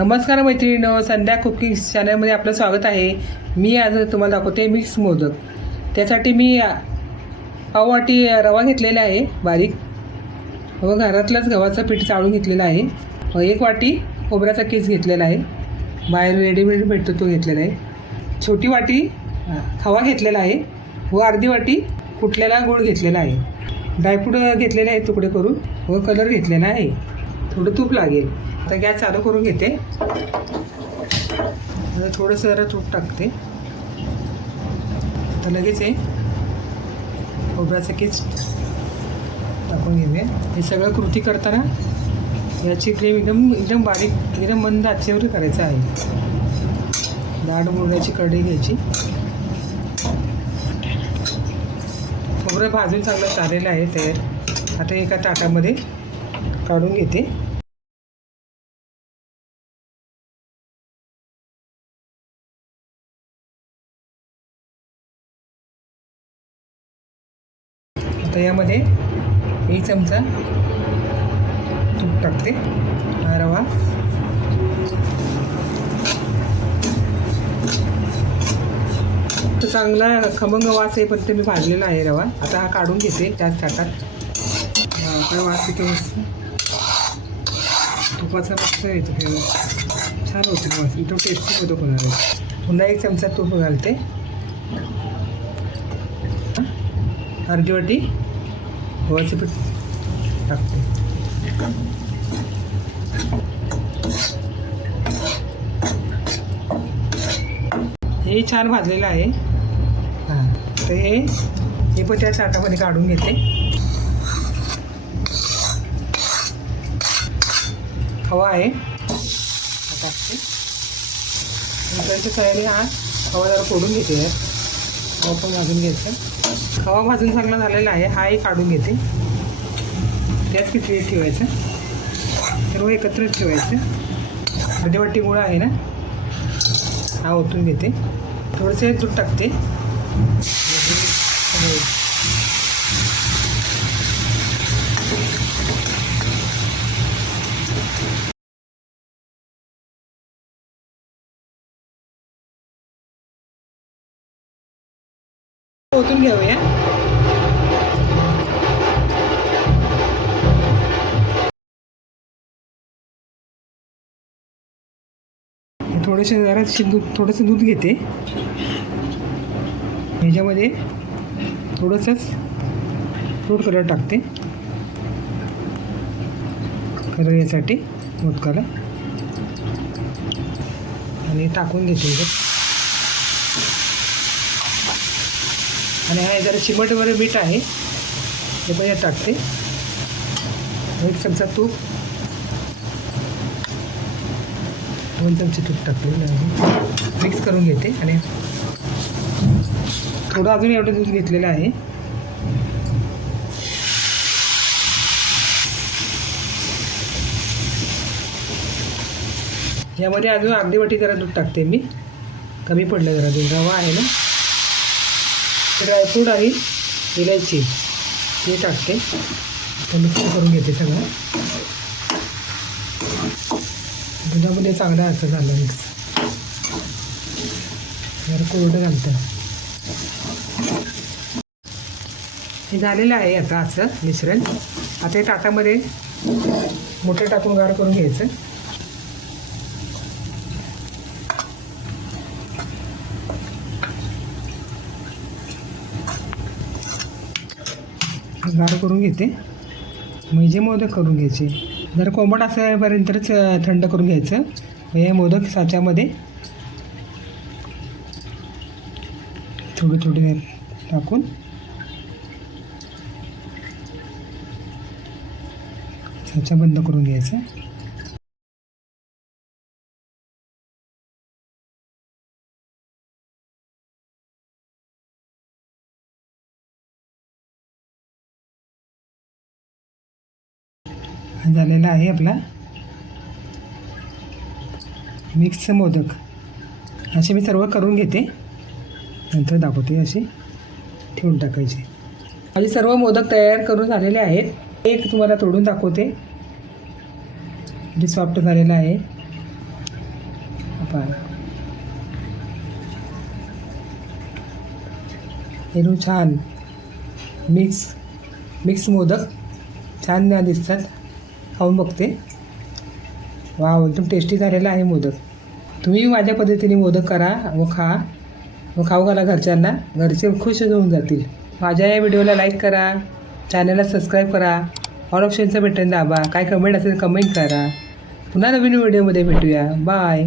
नमस्कार मैत्रिणीनो संध्या कुकिंग चॅनलमध्ये आपलं स्वागत आहे. मी आज तुम्हाला दाखवते मिक्स मोदक. त्यासाठी मी अ, पाववाटी रवा घेतलेला आहे बारीक. व घरातलंच गव्हाचं पीठ चाळून घेतलेलं आहे. व एक वाटी खोबऱ्याचा केस घेतलेला आहे. बाहेर रेडीमेड भेटतो तो घेतलेला आहे. छोटी वाटी खवा घेतलेला आहे. व अर्धी वाटी कुटलेला गूळ घेतलेला आहे. ड्रायफ्रूट घेतलेले आहे तुकडे करून व कलर घेतलेला आहे. थोडं तूप लागेल. आता गॅस चालू करून घेते. आता थोडंसं जरा तूप टाकते. आता लगेच आहे खोबऱ्याचं कीच टाकून घेऊया. हे सगळं कृती करताना याची फ्लेम एकदम एकदम बारीक एकदम मंद आचेवर करायचं आहे. दाट मुरण्याची कढई घ्यायची. खोबरं भाजून चांगलं चालेलं आहे तयार. आता एका ताटामध्ये काढून घेते. आता यामध्ये एक चमचा तूप टाकते रवा. तर चांगला खमंग वास येईपर्यंत मी भाजलेला आहे रवा. आता हा काढून घेते त्याच ताटात हा, आपला वास येतो तुपाचा मस्त येतो फ्लेवर छान होतो वास तो टेस्टी होतो कोणाला पुन्हा एक चमचा तूप घालते. अर्धी वाटी? पीठ टाकते. हे छान भाजलेलं आहे. हां. तर हे हे पण त्या चाटामध्ये काढून घेते. खवा आहे. हा टाकते नंतरच्या तयारी हा खवा जरा फोडून घेते. खवा पण भाजून घ्यायचं खवा भाजून चांगला झालेला आहे. हाही काढून घेते. त्याच किती ठेवायचं. सर्व एकत्र ठेवायचं. अर्धी वाटी गुळ आहे ना? हा ओतून घेते. थोडंसं दूध टाकते. ओतून घेऊया. थोडेसे जरा दूध थोडंसं दूध घेते. ह्याच्यामध्ये थोडंसंच फ्रूट कलर टाकते. कलर यासाठी मोदकाला. आणि टाकून घेते आणि हा जरा चिमटवर मीठ आहे. ते पण यात टाकते. एक चमचा तूप. दोन चमचे तूप टाकतो. मिक्स करून घेते आणि थोडं अजून एवढं दूध घेतलेलं आहे. यामध्ये अजून अर्धी वाटी जरा दूध टाकते मी. कमी पडलं जरा दूध. रवा आहे ना? ड्रायफ्रूट आणि इलायची हे टाकते. मिक्स करून घेते सगळं. दुधामध्ये चांगलं असं झालं मिक्स. जर कोरडं घालतं हे झालेलं आहे आता असं मिश्रण. आता हे ताटामध्ये मोठं टाकून गार करून घ्यायचं. गार करून घेते. म्हणजे मोदक करून घ्यायचे. जर कोंबड असेपर्यंतच थंड करून घ्यायचं. हे मोदक साच्यामध्ये थोडे थोडे टाकून. साचा बंद करून घ्यायचा. झालेला आहे आपला. मिक्स मोदक. असे मी सर्व करून घेते. नंतर दाखवते असे. ठेवून टाकायचे. माझे सर्व मोदक तयार करून झालेले आहेत. एक तुम्हाला तोडून दाखवते. जे सॉफ्ट झालेलं आहे. छान. मिक्स. मिक्स मोदक. छान दिसतात. खाऊन बघते. वा एकदम टेस्टी झालेला आहे मोदक. तुम्ही माझ्या पद्धतीने मोदक करा व खा. व खाऊ घाला घरच्यांना. घरचे खुश होऊन जातील. माझ्या या व्हिडिओला लाईक करा. चॅनलला सबस्क्राईब करा. ऑल ऑप्शनचं बटन दाबा. काय कमेंट असेल कमेंट करा. पुन्हा नवीन व्हिडिओमध्ये भेटूया. बाय